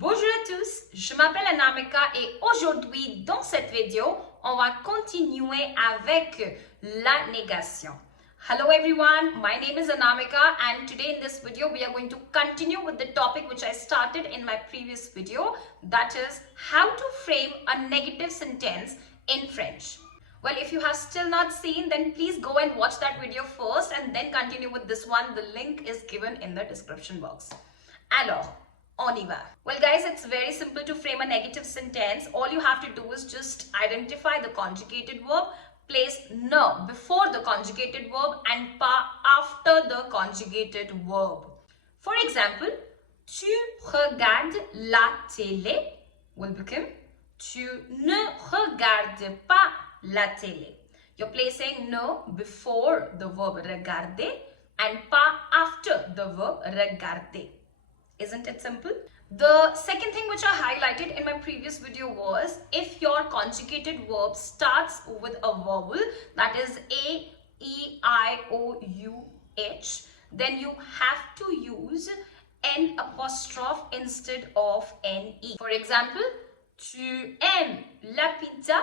Bonjour à tous, je m'appelle Anamika et aujourd'hui dans cette vidéo, on va continuer avec la négation. Hello everyone, my name is Anamika and today in this video we are going to continue with the topic which I started in my previous video, that is how to frame a negative sentence in French. Well, if you have still not seen, then please go and watch that video first and then continue with this one. The link is given in the description box. Alors, on y va. Well guys, it's very simple to frame a negative sentence. All you have to do is just identify the conjugated verb, place ne before the conjugated verb and pas after the conjugated verb. For example, tu regardes la télé will become tu ne regardes pas la télé. You're placing ne before the verb regarder and pas after the verb regarder. Isn't it simple? The second thing which I highlighted in my previous video was if your conjugated verb starts with a vowel, that is A, E, I, O, U, H, then you have to use N apostrophe instead of NE. For example, tu aimes la pizza.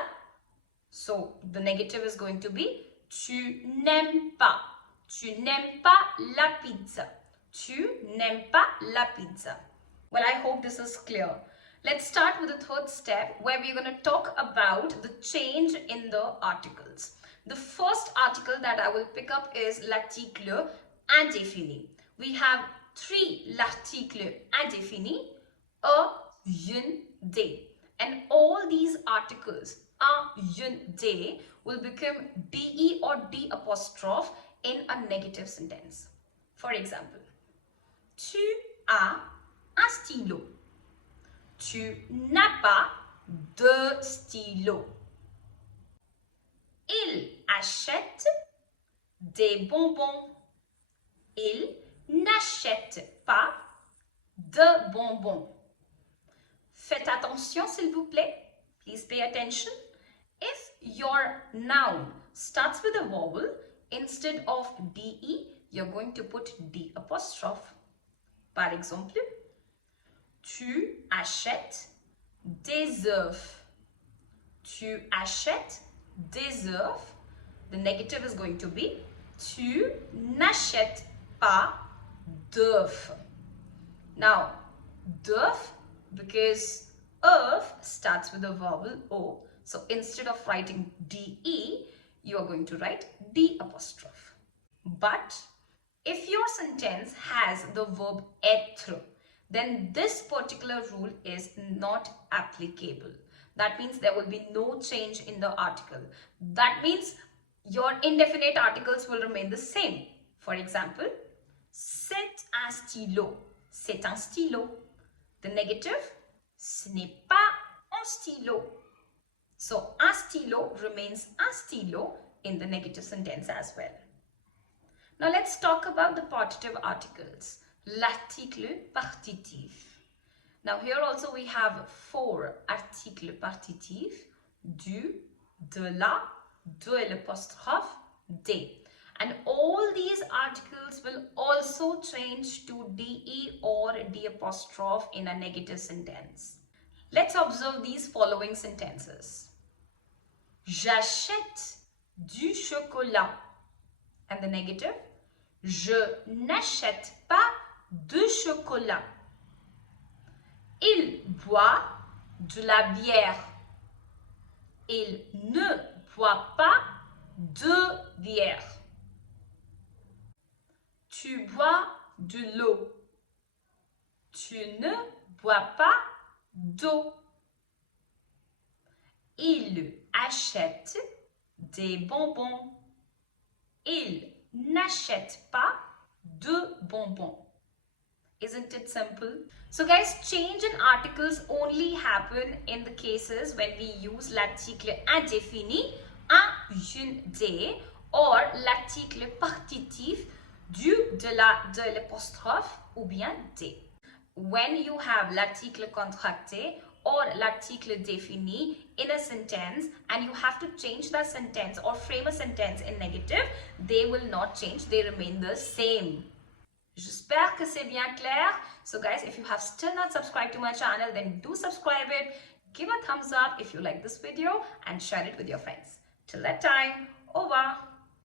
So the negative is going to be tu n'aimes pas. Tu n'aimes pas la pizza. Tu n'aimes pas la pizza. Well, I hope this is clear. Let's start with the third step where we're going to talk about the change in the articles. The first article that I will pick up is l'article indéfini. We have three l'article indéfini, a, une, des. And all these articles, a, une, des, will become de or d apostrophe in a negative sentence. For example, tu as un stylo. Tu n'as pas de stylo. Il achète des bonbons. Il n'achète pas de bonbons. Faites attention s'il vous plaît. Please pay attention. If your noun starts with a vowel, instead of de, you're going to put d apostrophe. Par exemple, tu achètes des œufs. Tu achètes des œufs. The negative is going to be tu n'achètes pas d'œufs. Now, d'œufs, because œuf starts with a vowel O. So instead of writing de, you are going to write d apostrophe. But if your sentence has the verb être, then this particular rule is not applicable. That means there will be no change in the article. That means your indefinite articles will remain the same. For example, c'est un stylo. C'est un stylo. The negative, ce n'est pas un stylo. So, un stylo remains un stylo in the negative sentence as well. Now, let's talk about the partitive articles. L'article partitif. Now, here also we have four articles partitifs. Du, de la, de l'apostrophe, des. And all these articles will also change to de or d apostrophe in a negative sentence. Let's observe these following sentences. J'achète du chocolat. And the negative, je n'achète pas de chocolat. Il boit de la bière. Il ne boit pas de bière. Tu bois de l'eau. Tu ne bois pas d'eau. Il achète des bonbons. Il n'achète pas de bonbons. Isn't it simple? So guys, change in articles only happen in the cases when we use l'article indéfini, un, une, des, or l'article partitif, du, de la, de l'apostrophe ou bien des. When you have l'article contracté or l'article défini in a sentence and you have to change that sentence or frame a sentence in negative, they will not change, they remain the same. J'espère que c'est bien clair. So guys, if you have still not subscribed to my channel, then do subscribe it. Give a thumbs up if you like this video and share it with your friends. Till that time, over.